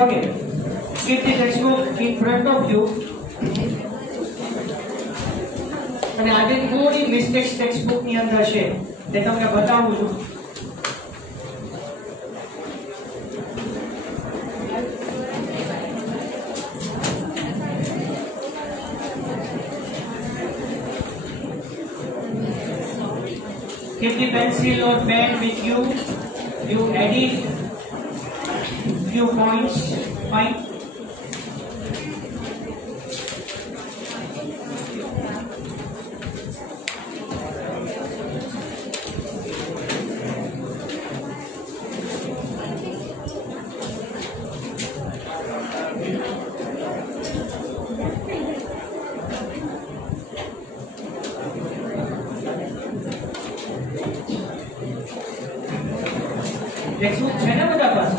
Okay. Keep the textbook in front of you. અને આજે થોડી મિસ્ટેક્સ ટેક્સ્ટબુક ની અંદર છે તે તમને બતાવું છું. Keep the pencil or pen with you. You edit few points. Fine. Textbook છે ને બધા પાસે?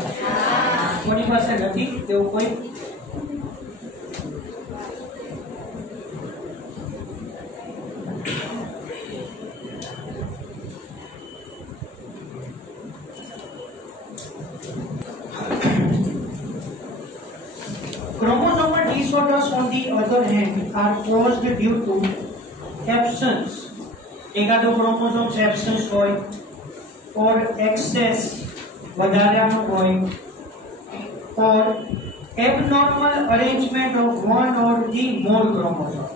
કોની પાસે નથી તેવું કોઈ? Chromosomal disorders, on the other hand, are caused due to absence. એકાદો ક્રોમોસોમ્સ એબ્સન્સ હોય or excess વધારાનો હોય or abnormal arrangement of one or the more chromosome.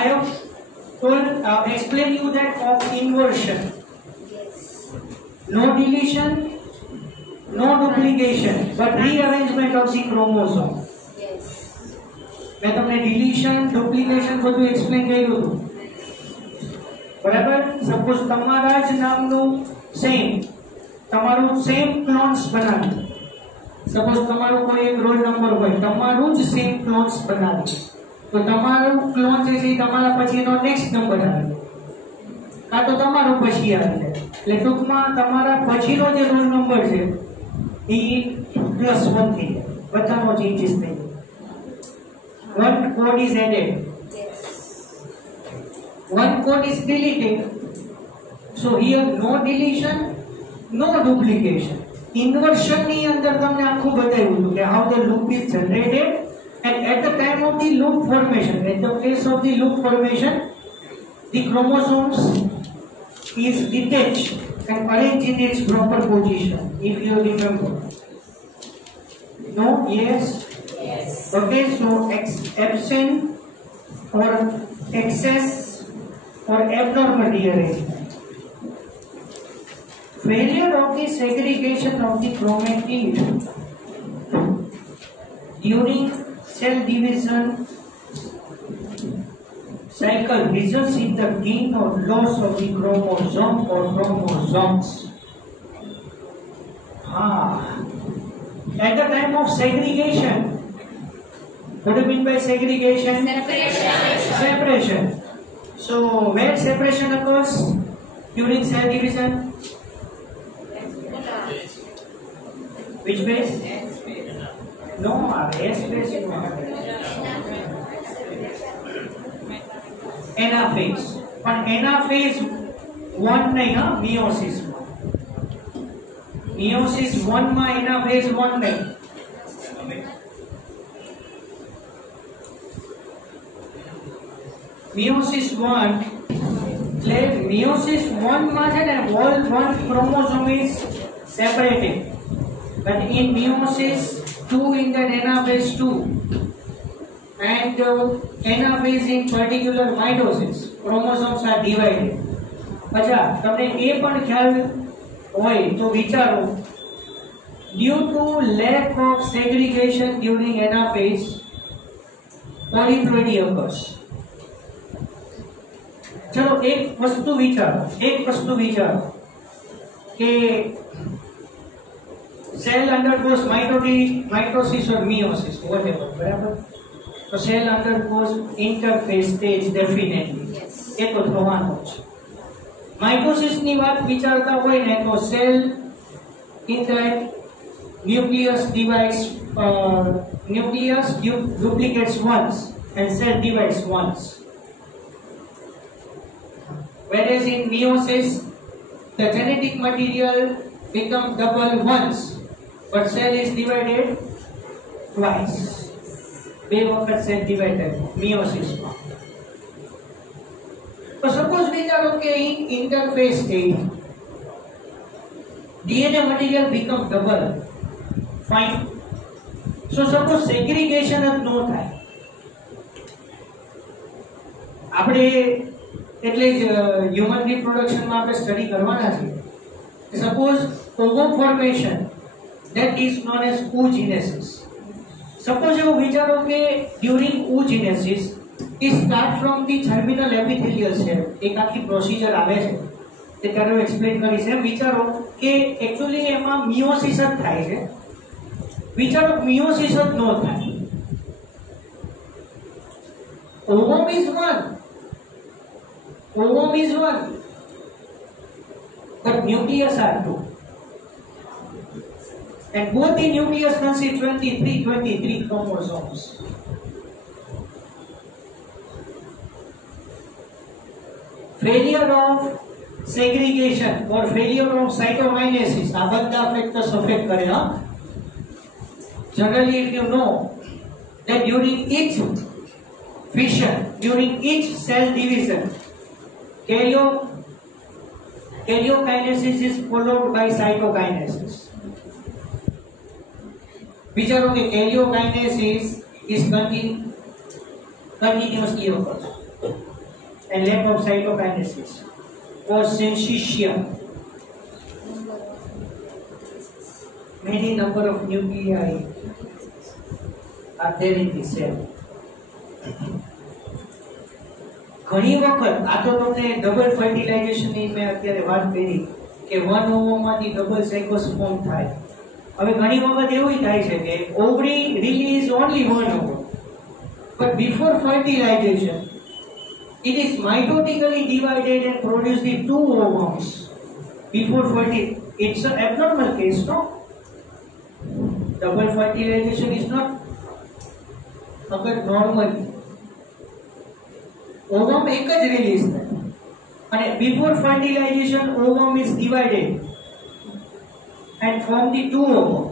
I have explained you that of inversion. No deletion, no duplication, but rearrangement of the chromosome. मैं તમને deletion, duplication બધું explain કર્યું હતું. બરાબર? સપોઝ તમારા જ નામનું સેમ તમારું સેમ ક્લોન્સ બનાવી. સપોઝ તમારો કોઈ એક રોલ નંબર હોય, તમારું જ સેમ ક્લોન્સ બનાવી, તો તમારું ક્લોન જે છે તમારા પછીનો નેક્સ્ટ નંબર આવે, કાં તો તમારો પછી આવે. એટલે ટૂંકમાં તમારા પછીનો જે રોલ નંબર છે એ +1 થઈ જાય, બધાનો ચેન્જીસ થઈ જાય. One code is added, one code is deleted. So here no deletion, no duplication. Inversion ની અંદર તમને આખું બતાવ્યું હતું કે how the loop is generated, and at the time of the loop formation, at the place of the loop formation, the chromosomes is detached and arranged in its proper position. If you remember. No? Yes? Yes. Okay, so absent or excess or abnormal rearrangement. Failure of the segregation of the chromatid during cell division cycle results in the gain or loss of the chromosome or chromosomes. At the time of segregation, what do you mean by segregation? Separation. So where separation occurs during cell division? Which base? No, S base. Anaphase. But anaphase 1 नहीं हाँ, meiosis. Meiosis 1 में anaphase 1 नहीं. Meiosis 1, meiosis 1 में है ना, all one chromosome is separated. But in meiosis 2, in the anaphase 2, and anaphase in particular mitosis, chromosomes are divided. अच्छा, તમને એ પણ ખ્યાલ હોય તો વિચારો, due to lack of segregation during anaphase, polyploidy occurs. चलो एक वस्तु विचारो कि cell undergoes mitosis or meiosis, whatever, बराबर? तो cell undergoes interphase stage definitely. ये तो थवानो છે. માઇટોસિસ ની વાત વિચારતા હોય ને તો cell in that nucleus duplicates once and cell divides once. Whereas in meiosis, the genetic material becomes double once but cell is divided twice. બે વખત સેલ ડિવાઇડ થાય મિયોસિસ માં. તો સપોઝ વિચારો કે in interphase state DNA material become double. Fine. So suppose segregation જ ન થાય. આપણે એટલે જ હ્યુમન રિપ્રોડક્શન માં આપણે સ્ટડી કરવાના છે. સપોઝ ઓવમ formation that is known as oogenesis. Suppose એવું વિચારો કે during oogenesis it start from the germinal epithelial cell. એક આખી પ્રોસિજર આવે છે તે ત્યારે એક્સપ્લેન કરીશ. એમ વિચારો કે એકચ્યુઅલી એમાં મિયોસિસ જ થાય છે. વિચારો મિયોસિસ જ ન થાય. ovum is one, but nucleus are two. And both the nucleus consist 23 chromosomes. Failure of segregation or failure of cytokinesis, આ બધા factors affect કરે. Generally, if you know that during each fission, during each cell division, karyokinesis is followed by cytokinesis. विचारो कि karyokinesis is continuously occurs and lack of cytokinesis cause syncytium. Many number of nuclei are there in the cell. ઘણી વખત આ તો તમને double fertilisation ની મેં અત્યારે વાત કરી કે વન ઓવમમાંથી ડબલ સાયકોસ્પોર્મ થાય. હવે ઘણી વખત એવું થાય છે કે ovary release only one ovum, but before fertilization it is mitotically divided and produce the two ovums before fertilization. It's an abnormal case, no? Double fertilization is not अगर normal. Ovum एक જ રિલીઝ થાય અને before fertilization ovum is divided and form the two ovum.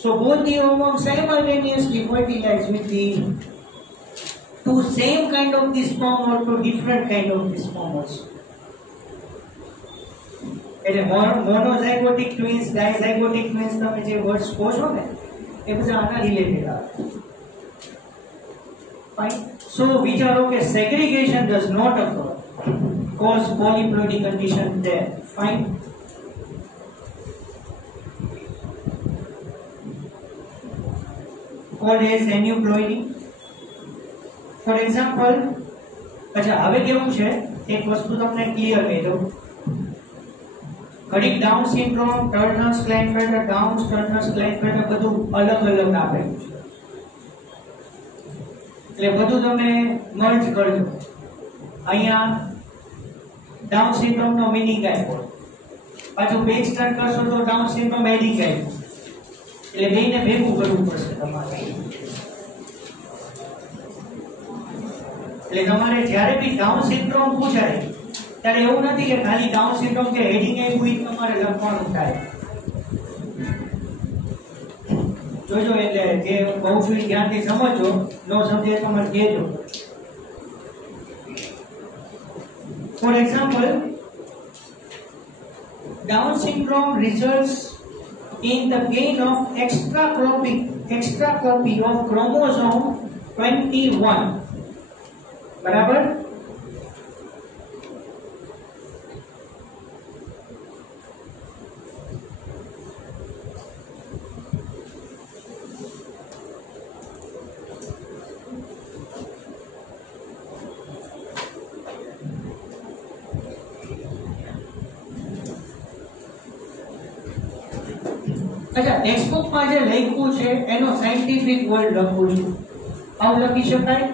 So both the ovum simultaneously fertilize with the two same kind of the sperm or two different kind of the sperm also. એટલે monozygotic twins, dizygotic twins તમે જે વર્ડ્સ કહો છો ને એ બધા આના રિલેટેડ આવે. Fine. So વિચારો કે segregation does not occur, cause polyploidy condition there. Fine. Called as aneuploidy. For example, अच्छा હવે કેવું છે એક વસ્તુ તમને ક્લિયર કહી દઉં. ઘડીક ડાઉન સિન્ડ્રોમ, ટર્નર્સ ક્લાઇનફેલ્ટર, ડાઉન્સ ટર્નર્સ ક્લાઇનફેલ્ટર બધું અલગ અલગ આપેલું છે. એટલે બધું તમે મર્જ કરજો. અહીંયા ડાઉન સિન્ડ્રોમ નો મીનિંગ આપ્યો, પાછું પેજ ટર્ન કરશો તો ડાઉન સિન્ડ્રોમ એડિંગ આપ્યું. એટલે બેને ભેગું કરવું પડશે તમારે. એટલે તમારે જ્યારે બી ડાઉન સિન્ડ્રોમ પૂછાય ત્યારે એવું નથી કે ખાલી ડાઉન સિન્ડ્રોમ જે હેડિંગ આપ્યું એ તમારે લખવાનું થાય. જોજો એટલે જે બહુ છું ધ્યાનથી સમજો, નો સમજે તો મને કહેજો. For example, down syndrome results in the gain of extra copy of chromosome 21. બરાબર? अच्छा, टेक्स्टबुक માં જે લખ્યું છે એનો સાયન્ટિફિક વર્ડ લખું છું. આવું લખી શકાય?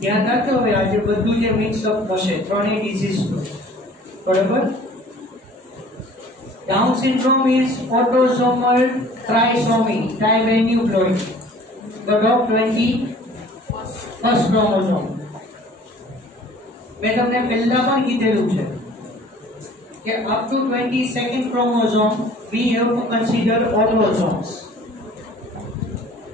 ધ્યાન રાખજો હવે આજે બધું જે મિક્સ અપ થશે ત્રણેય ડિઝીઝ બરાબર. Down syndrome is autosomal trisomy, trianeuploid, but of 21st chromosome. મેં તમને પહેલા પણ કીધેલું છે કે up to 22nd chromosome we have to consider autosomes,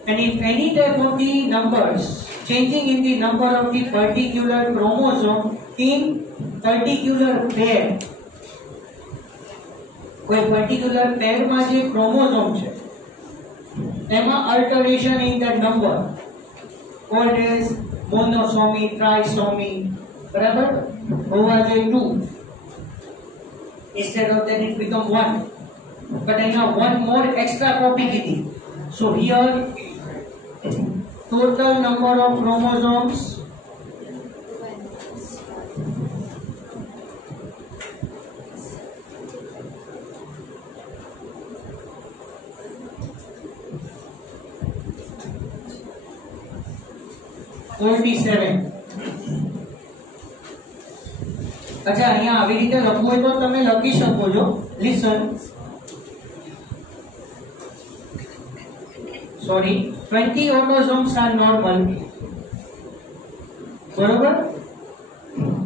and if any type of the numbers changing in the number of the particular chromosome in particular pair, कोई particular pair में जो क्रोमोसोम है एमा alteration in that number called as monosomy trisomy बराबर होवा जे 2 instead of that it become 1 but I have one more extra copy कीधी. So here total number of chromosomes 47. अच्छा અહીંયા આવી રીતે લખવું હોય તો તમે લખી શકો છો. Listen sorry 20 autosomes are normal બરોબર.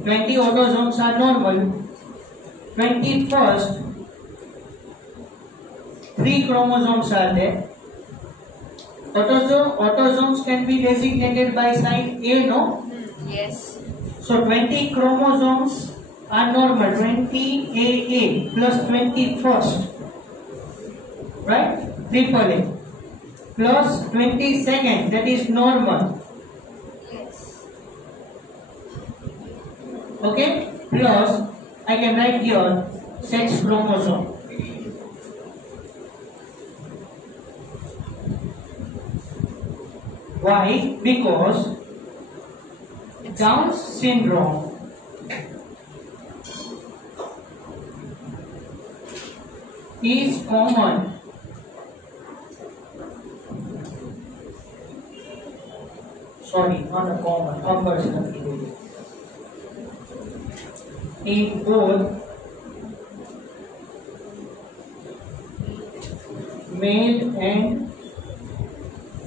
20 autosomes are normal. 21st 3 chromosomes are there. Autosomes can be designated by sign A, no? Yes. So 20 chromosomes are normal. 20 AA plus 21st, right? Triple A plus 22nd, that is normal. Yes. Okay? Plus I can write here sex chromosome. Why? Because Down syndrome is common not a common, unfortunately, in both male and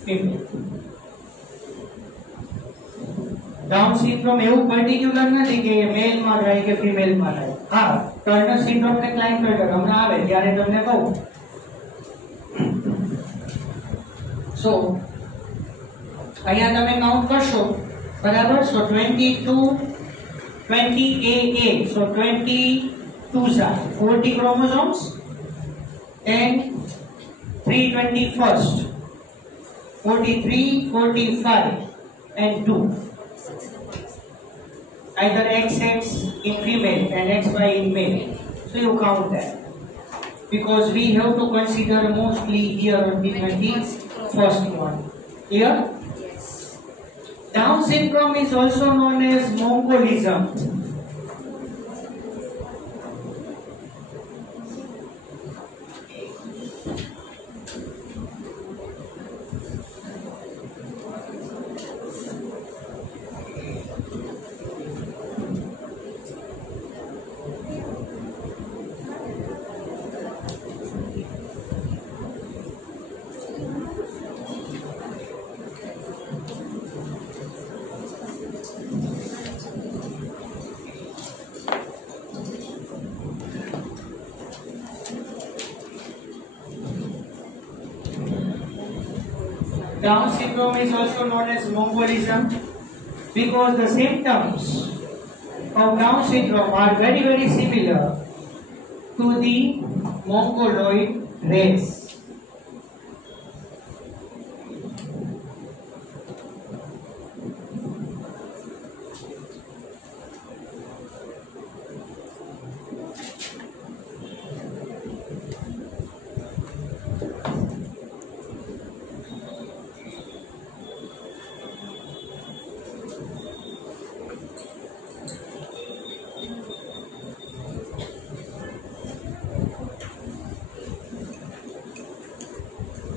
female. Down syndrome એવું પર્ટિક્યુલર નથી કે મેલ માં રહે કે ફિમેલ માં રહે. હા, Turner syndrome ને ક્લાઇનફેલ્ટર હમણાં આવે ત્યારે તમને કહું. સો અહીંયા તમે કાઉન્ટ કરશો બરાબર. સો 22 20 AA, so 22 are 40 chromosomes and 321st 43 45 and 2. Either XX in female and XY in male. So you count that. Because we have to consider mostly here on the 21st one. Here? Yes. Down syndrome is also known as Mongolism. Down syndrome is also known as Mongolism because the symptoms of Down syndrome are very, very similar to the Mongoloid race.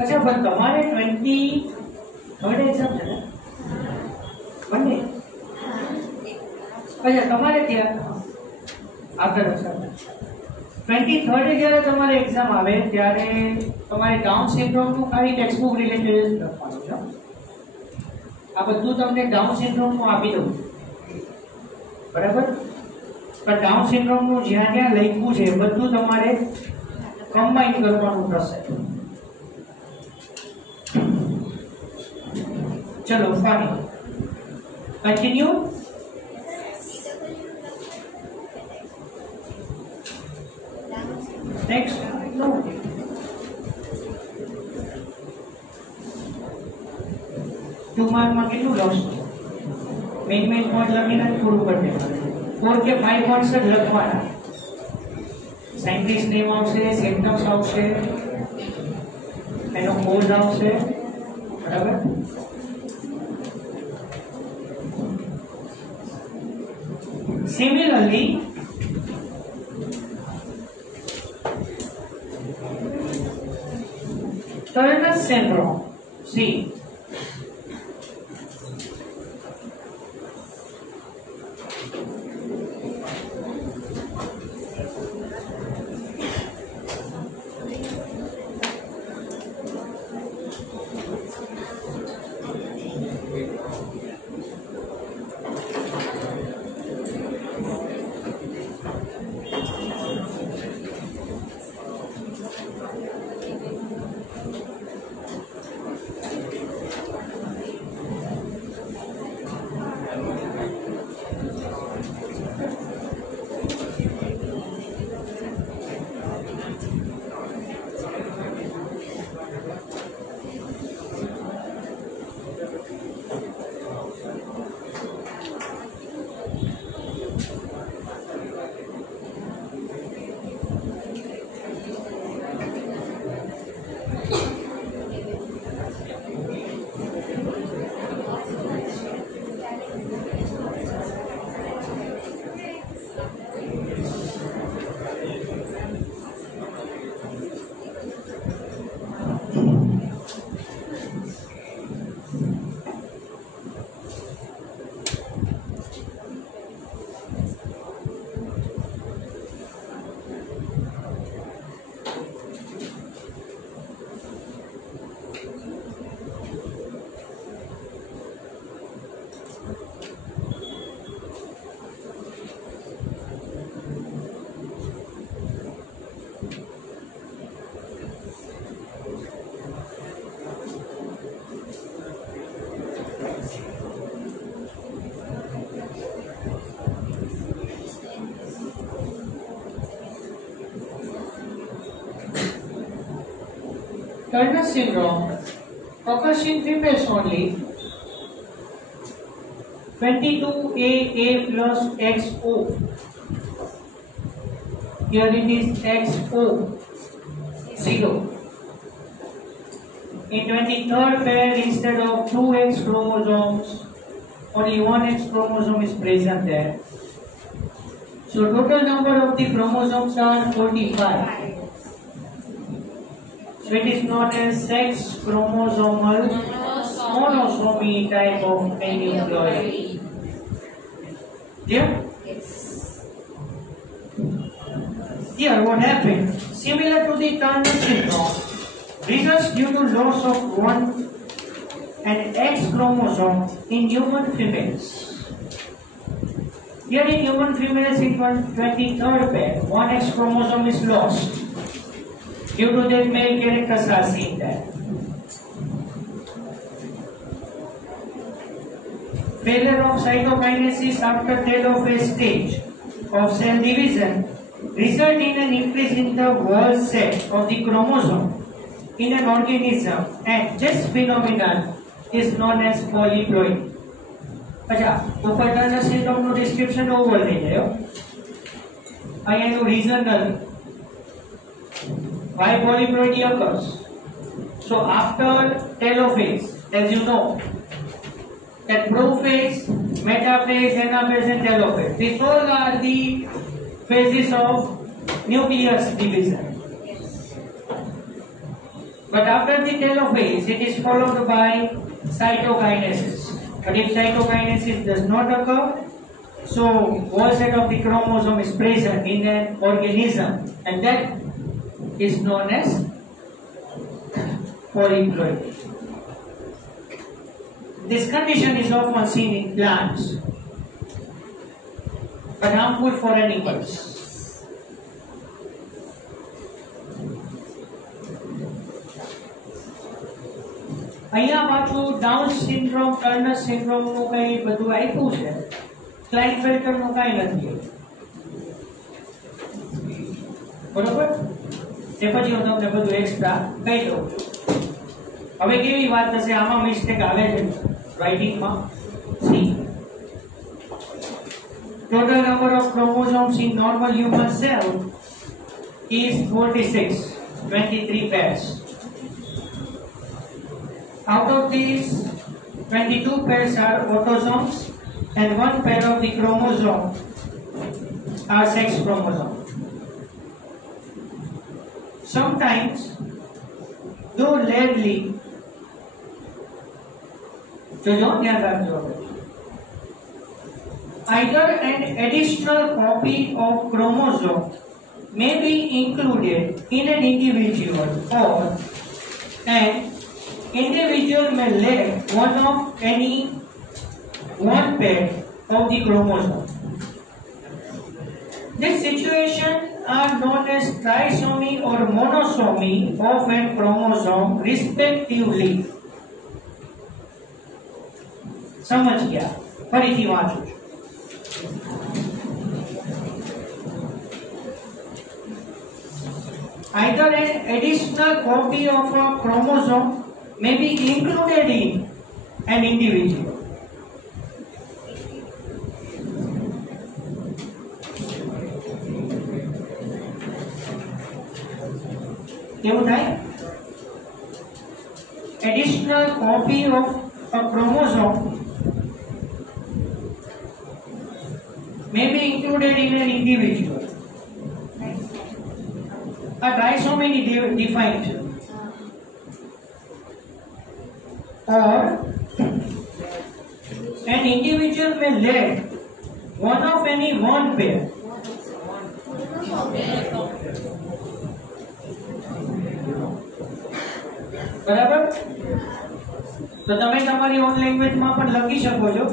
अच्छा पर तुम्हारे 23rd exam है ना बने अच्छा તમારે ત્યાં આગળ 23rd જ્યારે તમારે એક્ઝામ આવે ત્યારે તમારે ડાઉન સિન્ડ્રોમ નું ખાલી ટેક્સ્ટબુક રિલેટેડ જ લખવાનું છે આ બધું તમને ડાઉન સિન્ડ્રોમ નું આપી દઉં બરાબર પણ ડાઉન સિન્ડ્રોમ નું જ્યાં જ્યાં લખ્યું છે બધું તમારે કમ્બાઈન કરવાનું થશે ચલો fine continue Next, no. Two mark માં કેટલું લખશો મેઇન પોઈન્ટ લખીને પૂરું કરી દેવાનું 4 કે 5 પોઈન્ટ્સ જ લખવાના સાયન્ટિસ્ટ નેમ આવશે સિમ્પટમ્સ આવશે એનો કોઝ આવશે બરાબર similarly Turner syndrome. See. Turner syndrome occurs in females only. 22AA plus XO. Here it is XO 0. In 23rd pair, instead of 2 X chromosomes, only 1 X chromosome is present there. So total number of the chromosomes are 45. So it is known as sex chromosomal monosomy type of aneuploidy. Yeah? Yes. Here what happened? Similar to the Turner syndrome, results due to loss of one and X chromosome in human females. Here in human females in 23rd pair, one X chromosome is lost. Due to that, male characters are seen there. Failure of cytokinesis after telophase stage of cell division result in an increase in the wall set of the chromosome in an organism, and this phenomenon is known as polyploidy. अच्छा, ऊपर Turner syndrome नो description over ले जाओ. અહીંયા નું regional why polyploidy occurs. So after telophase, as you know, that prophase, metaphase, anaphase and telophase, these all are the phases of nucleus division. But after the telophase, it is followed by cytokinesis. But if cytokinesis does not occur, So, whole set of the chromosome is present in an organism, and that is known as polyploidy. This condition is often seen in plants, but harmful for animals. અહીંયા પાછું down syndrome, Turner syndrome નું કઈ બધું આપ્યું છે, ક્લાઇનફેલ્ટર નું કઈ નથી, બરોબર? તે પછી હું તમને બધું એક્સ્ટ્રા કહી દઉં. હવે કેવી વાત થશે, આમાં મિસ્ટેક આવે છે રાઇટિંગમાં. See total number of chromosomes in normal human cell is 46, 23 pairs. Out of these, 22 pairs are autosomes and 1 pair of the chromosome are sex chromosomes. Sometimes, though rarely, either an additional copy of chromosome may be included in an individual, or an individual may lack one pair of the chromosome. This situation are known as trisomy or monosomy of an chromosome respectively. समझ गया? फरीથી વાંચું છું. Either an additional copy of a chromosome may be included in an individual. કેવું થાય? Additional copy of a chromosome may be included in an individual. A trisomy is defined, or an individual may lack one of any one pair. બરાબર? તો તમે તમારી ઓન લેંગ્વેજમાં પણ લખી શકો છો.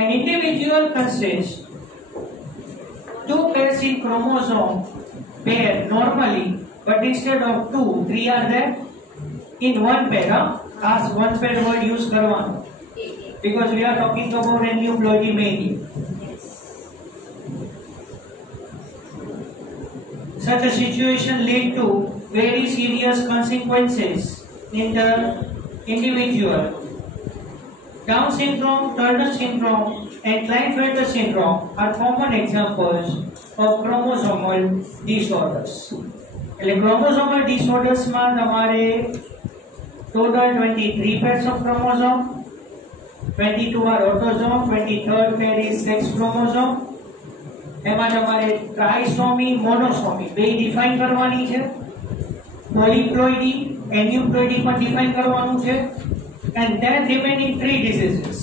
An individual consists 2 pairs in chromosome pair normally, but instead of 2, 3 are there in 1 pair. As 1 pair word use karwano, because we are talking about aneuploidy mainly. Such a situation lead to very serious consequences in the individual. Down syndrome, Turner syndrome, and Klinefelter syndrome are common examples of chromosomal disorders. એટલે chromosomal disorders માં તમારે total 23 pairs of chromosome, 22 are autosome, 23rd pair is sex chromosome. એમાં તમારે trisomy, monosomy બે ડિફાઇન કરવાની છે. polyploidy, aneuploidy પણ ડિફાઇન કરવાનું છે. and then remaining 3 diseases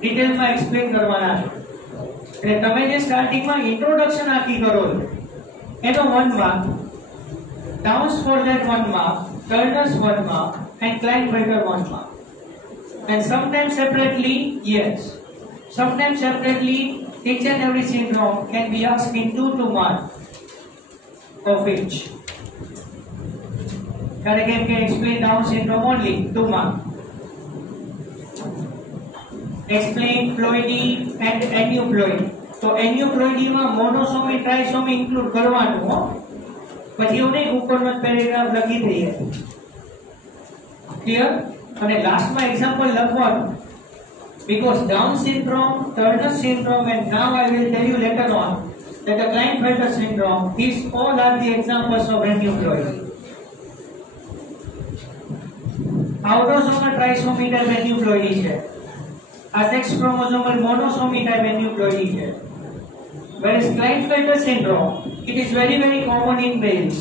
detail में एक्सप्लेन करवाना है. એટલે તમે જે સ્ટાર્ટિંગ માં ઇન્ટ્રોડક્શન આખી કરો એનો 1 mark, Down's for that 1 mark, Turner's 1 mark, and Klinefelter 1 mark. And sometimes separately, yes, sometimes separately each and every syndrome can be asked in 2 marks of each. Again, can explain Down syndrome only 2 marks. Explain ploidy and aneuploidy. So aneuploidy માં monosomy, trisomy include કરવાનું હો. પછી એવું નહીં ઉપરનો પેરેગ્રાફ લખી દઈએ. ક્લિયર? અને લાસ્ટમાં એક્ઝામ્પલ લખવાનું. Because Down syndrome, Turner syndrome, and now I will tell you later on that the Klinefelter syndrome, these all are the examples of aneuploidy. Autosomal trisomy type aneuploidy છે. A sex chromosomal monosomy type aneuploidy है. Whereas Klinefelter syndrome, it is very common in males.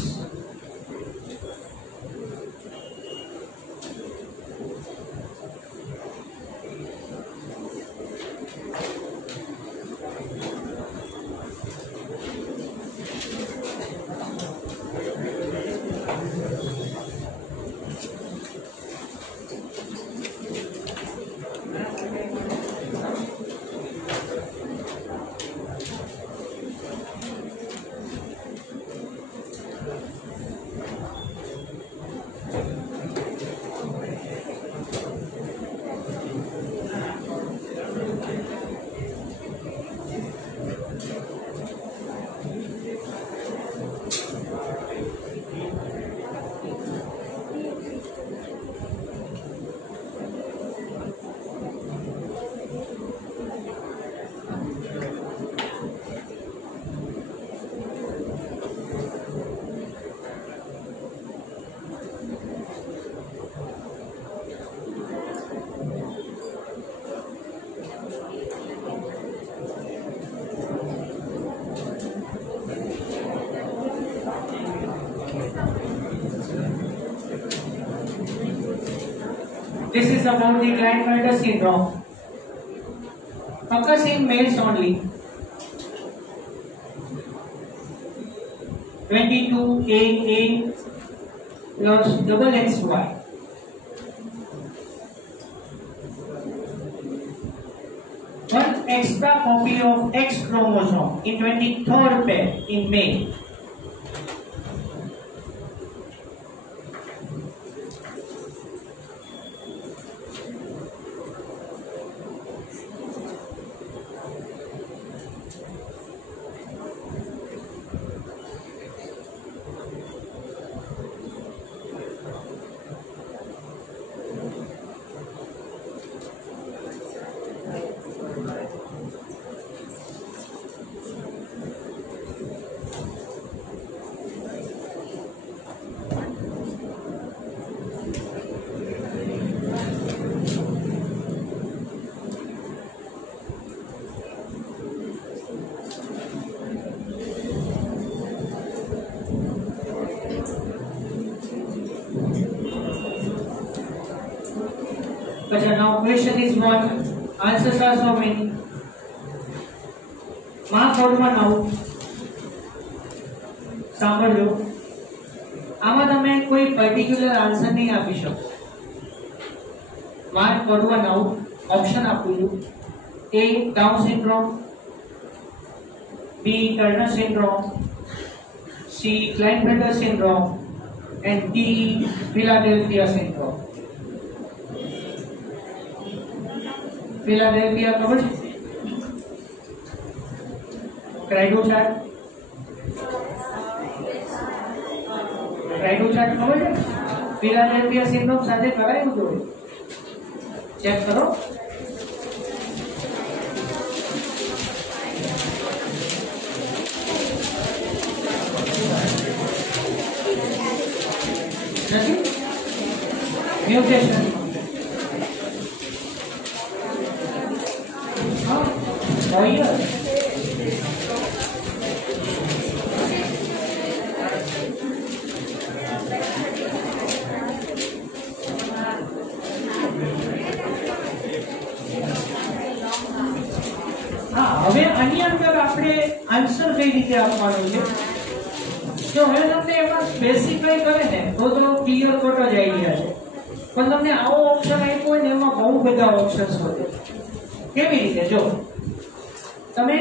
This is about the Klinefelter syndrome. Occurs in males only. 22AA plus XXY. One extra copy of X chromosome in 23rd pair in male. But now question is what? Answers are so many. Mark ફોર્મમાં now. સાંભળજો. આમાં તમે કોઈ particular answer નહીં આપી શકો. માર્ક કરવા now option આપું છું. A Down syndrome, B Turner syndrome, C Klinefelter syndrome, and D Philadelphia syndrome. Philadelphia ખબર છે? ક્રાઇડો ચાર્ટ ખબર છે? ફિલાડેલ્ફિયા સિન્ડ્રોમ સાથે કરાયું તો ચેક કરો. નથી મ્યુટેશન. હવે આની અંદર આપણે આન્સર કઈ રીતે આપવાનો છે? જો હવે તમને એમાં સ્પેસિફાઈ કરે ને તો ક્લિયર કટ જ આઈડિયા છે. પણ તમને આવો ઓપ્શન આપ્યો હોય ને એમાં બહુ બધા ઓપ્શન્સ હોય. કેવી રીતે? જો તમે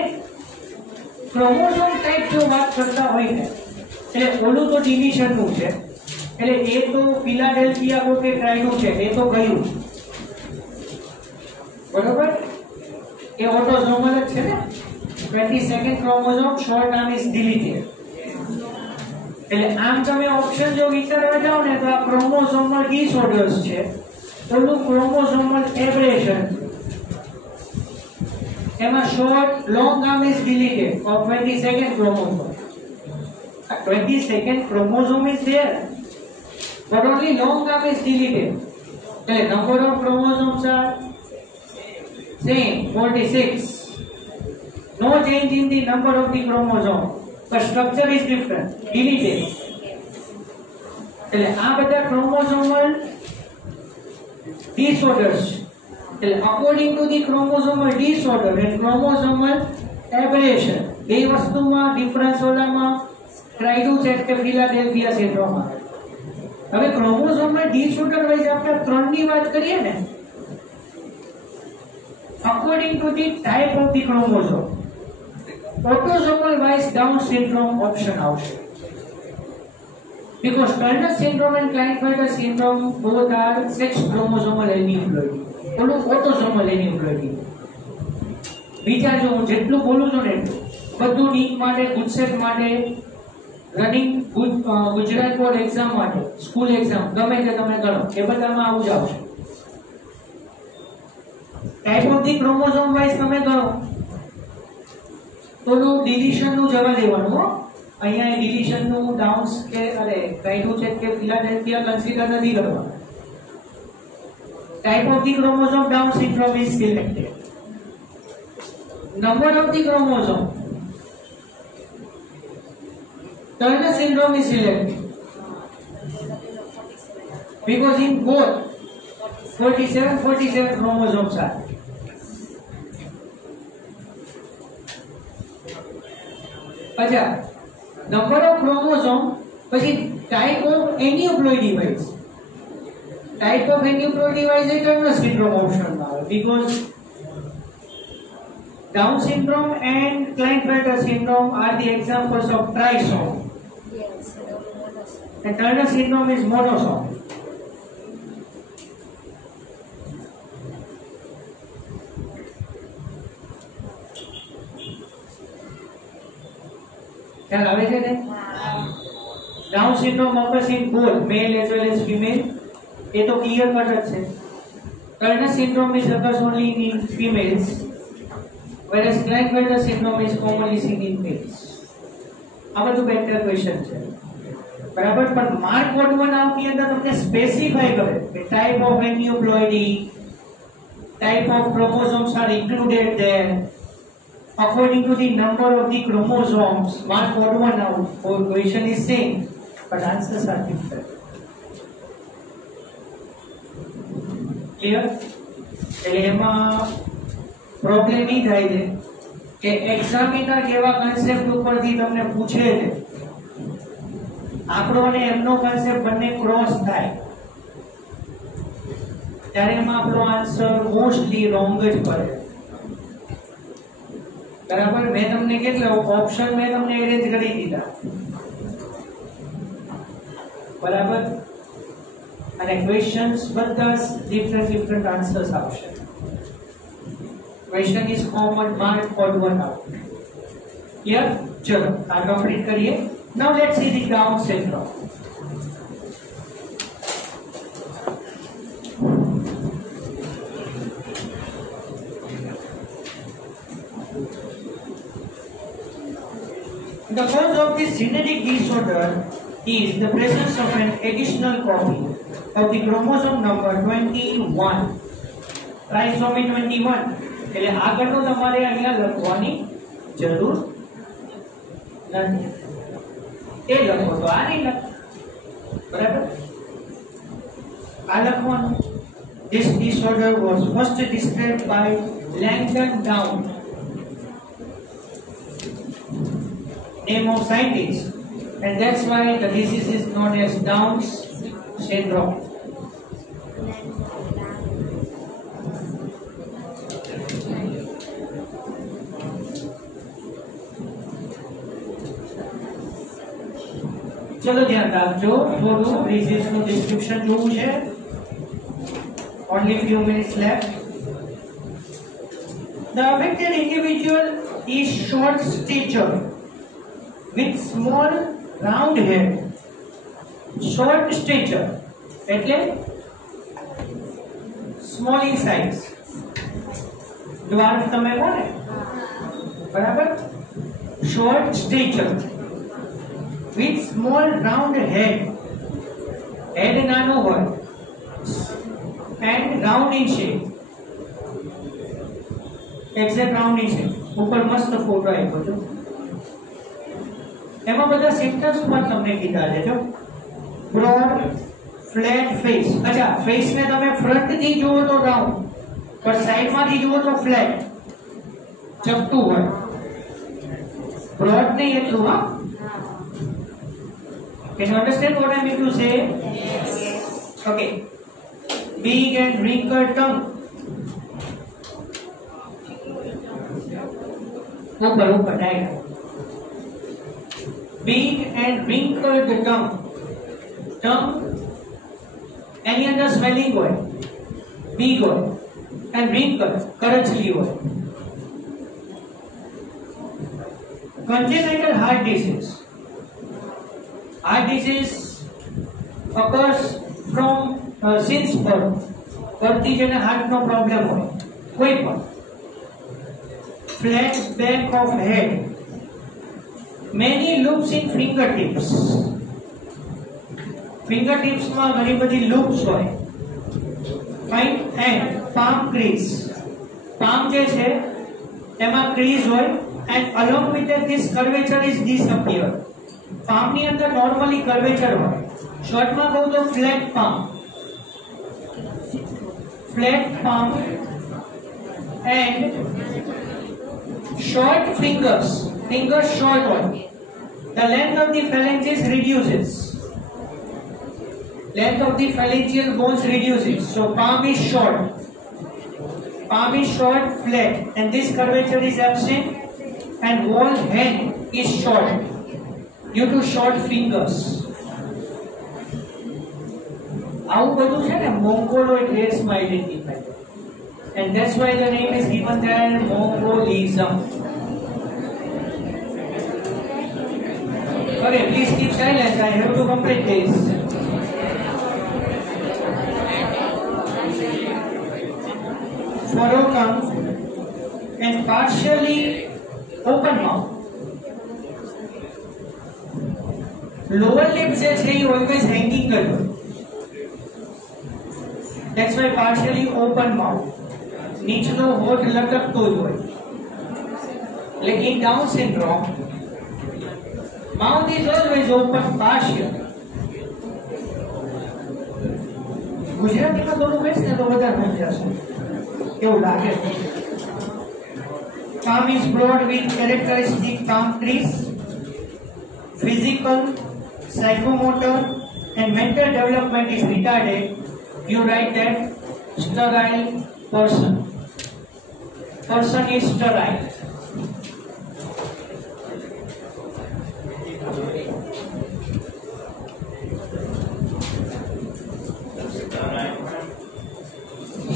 ક્રોમોસોમ ટાઈપ જો વાત કરતા હોય ને એટલે ઓલું તો ડિવિઝન નું છે, એટલે એ તો ફિલાડેલ્ફિયા કો કે ટ્રાઇડો છે એ તો ગયું બરોબર. એ ઓટોસોમલ જ છે ને. 22nd chromosome short arm is deleted. એટલે આમ તમે ઓપ્શન જો વિચારવા જાવ ને તો આ ક્રોમોસોમલ ડિસઓર્ડર્સ છે, ઓલું ક્રોમોસોમલ એબ્રેશન. એમાં short long arm is deleted of 22nd chromosome. 22nd chromosome is there, but only long arm is deleted. The number of chromosomes are same, 46. No change in the number of the chromosome, but structure is different, deleted. એટલે આ બધા chromosomal disorders. એટલે according to the chromosomal disorder and chromosomal aberration, બે વસ્તુમાં ડિફરન્સ ઓલામાં ટ્રાઇડો છે કે ફિલાડેલ્ફિયા સિન્ડ્રોમ આવે. હવે ક્રોમોસોમમાં ડિસઓર્ડર વાઇઝ આપણે ત્રણની વાત કરીએ ને, according to the type of the chromosome, autosomal wise down syndrome option આવશે. Because Turner syndrome and Klinefelter syndrome both are sex chromosomal aneuploidy. ઓલું ઓટોસોમલ aneuploidy. વિચારજો, હું જેટલું બોલું છું ને બધું નીટ માટે, ગુજસેટ માટે, રનિંગ ગુજરાત બોર્ડ એક્ઝામ માટે, સ્કૂલ એક્ઝામ ગમે તે તમે કરો એ બધામાં આવું જ આવશે. Type of the chromosome wise તમે કરો તો ડિલીશન નું જવા દેવાનું હો. અહીંયા ડિલીશન નું ડાઉન્સ કે અરે ટ્રાઇડો છે કે ફિલાડેલ્ફિયા કન્સિડર નથી કરવાનું. Type of the chromosome down syndrome is selected. Number of the chromosome Turner syndrome is selected because in both 47 chromosomes are. अच्छा, number of chromosome પછી type of aneuploid device. Type of aneuploid device A Turner syndrome option માં આવે because Down syndrome and Klinefelter syndrome are the examples of trisomy. Yes. And Turner syndrome is monosomy. ખ્યાલ આવે છે ને? Down syndrome occurs in both male as well as female. એ તો clear cut જ છે. Turner syndrome is occurs only in females, whereas Klinefelter syndrome is commonly seen in males. આ બધું better question છે, બરાબર. પણ માર્ક કોડ 1 આવની અંદર તમને સ્પેસિફાઈ કરે કે type of aneuploidy, type of chromosomes are included there according to the number of the chromosomes. Mark code 1 now for question is same but answers are different. Clear? એટલે એમાં પ્રોબ્લેમ ઈ થાય છે કે એક્ઝામિનર કેવા કન્સેપ્ટ ઉપરથી તમને પૂછે છે, આપણો અને એમનો કન્સેપ્ટ બંને ક્રોસ થાય ત્યારે એમાં આપણો આન્સર મોસ્ટલી રોંગ જ પડે, બરાબર. મેં તમને કેટલા ઓપ્શન મેં તમને એરેન્જ કરી દીધા, બરાબર. અને ક્વેશ્ચન્સ બધા ડિફરન્ટ આન્સર્સ આવશે. Question is common, mark code 1 out. Clear? चलो आ कंप्लीट करिए. Now let's see the down syndrome. The cause of this genetic disorder is the presence of an additional copy of the chromosome number 21, trisomy 21. એટલે આગળનું તમારે અહીંયા લખવાની જરૂર નથી, એ લખો તો આ નહીં લખ, બરાબર. આ લખવાનું. This disorder was first described by Langdon Down, name of scientist, and that's why the disease is known as Down's syndrome. चलो ध्यान રાખજો, થોડું ડિઝીઝ નું ડિસ્ક્રિપ્શન જોવું છે. Only few minutes left. The affected individual is short stature with small round head. Short stature એટલે small in size. dwarf તમે કોને, બરાબર. Short stature with small round head. Head નાનો હોય and round in shape. Exact round in shape. ઉપર મસ્ત ફોટો આપ્યો છે, એમાં બધા સિમ્પટમ્સ પર તમને કીધા છે. જો broad flat face. અચ્છા, ફેસ ને તમે ફ્રન્ટ થી જુઓ તો રાઉન્ડ, પર સાઈડ માંથી જુઓ તો ફ્લેટ, ચપટું હોય. broad નહીં એટલું. હા, can you understand what I mean to say? Yes. Okay. Big and wrinkled tongue. ऊपर direct. Big and wrinkled tongue. Tongue any other swelling હોય, big હોય, and wrinkled કરચલી હોય. Congenital heart disease. Heart disease occurs from since birth. પરથી જેને હાર્ટનો પ્રોબ્લેમ હોય કોઈ પણ. Flat back of head. Many loops in fingertips. Fingertips માં ઘણી બધી loops હોય. Fine and palm crease. Palm જે છે એમાં crease હોય and along with that this curvature is disappeared. palm ની અંદર normally curvature હોય. શોર્ટ માં કહું તો flat palm. flat palm and short fingers. Fingers short one. The length of the phalanges reduces. Length of the phalangeal bones reduces. So palm is short. Palm is short, flat, and this curvature is absent, and whole hand is short due to short fingers. આવું બધું છે ને mongoloid race માં identify, and that's why the name is given there, Mongolism. Okay, please keep silent. I have to complete this. Furrow tongue and partially open mouth. Lower lips is always hanging करते. That's why partially open mouth. નીચનો હોઠ લટકતો જ હોય. Like Down syndrome, mouth is always open partially. ગુજરાતીમાં થોડું બેસ ને તો વધારે સમજાશે. કેવું લાગે? Palm is broad with characteristic palm trees. Physical, psychomotor, and mental development is retarded. You write that sterile person. Person is sterile.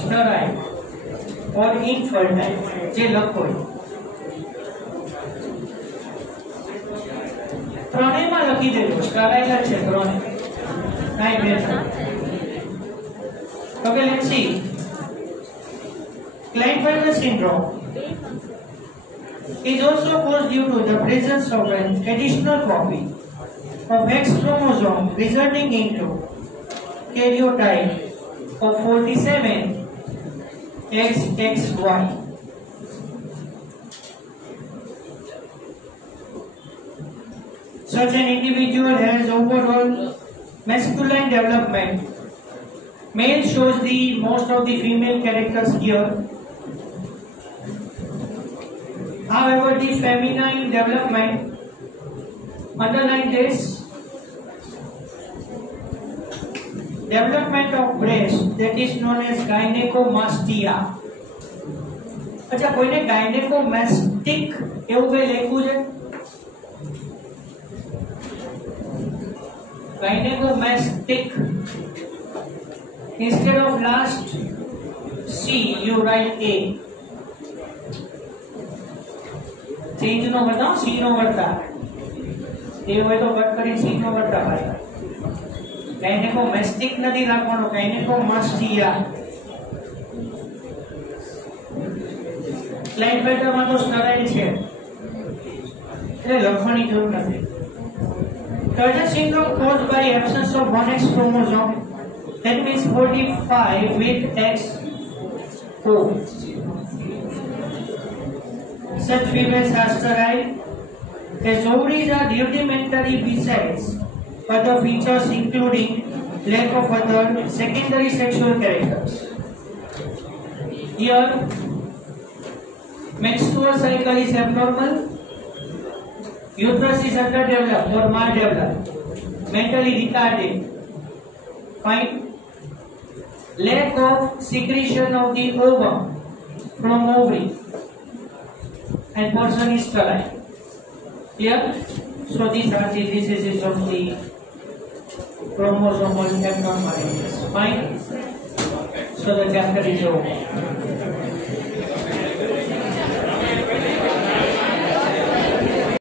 Sterile or infertile. જે લખો ત્રણેયમાં લખી દેજો. સ્ટરાઇલ છે ત્રણે. કાઈ બેઠા. Okay, let's see. Klinefelter syndrome is also caused due to the presence of an additional copy of X chromosome, resulting into karyotype of 47 XXY. Such an individual has overall masculine development. Male shows the most of the female characters here. However, the feminine development, underline this, development of breast, that is known as gynecomastia. अच्छा, कोઈને gynecomastic એવું કઈ લખ્યું છે? Gynecomastic. Instead of last C, you write A. Change no बताओ, C no बढ़ता. A होए तो कट करी C no बढ़ता भाई. Gynecomastic नहीं रखवानो, gynecomastia. Klinefelter માં તો sterile છે. એટલે લખવાની જરૂર નથી. Turner syndrome caused by absence of one X chromosome. That means 45 with X4. Such females are sterile. As ovaries are rudimentary besides other features including lack of other secondary sexual characters. Here, menstrual cycle is abnormal. Uterus is underdeveloped or maldeveloped. Mentally retarded. Fine. Lack of secretion of the ovum from ovary, and person is sterile. Clear? So these are the diseases of the chromosomal abnormalities. Fine. So the chapter is over.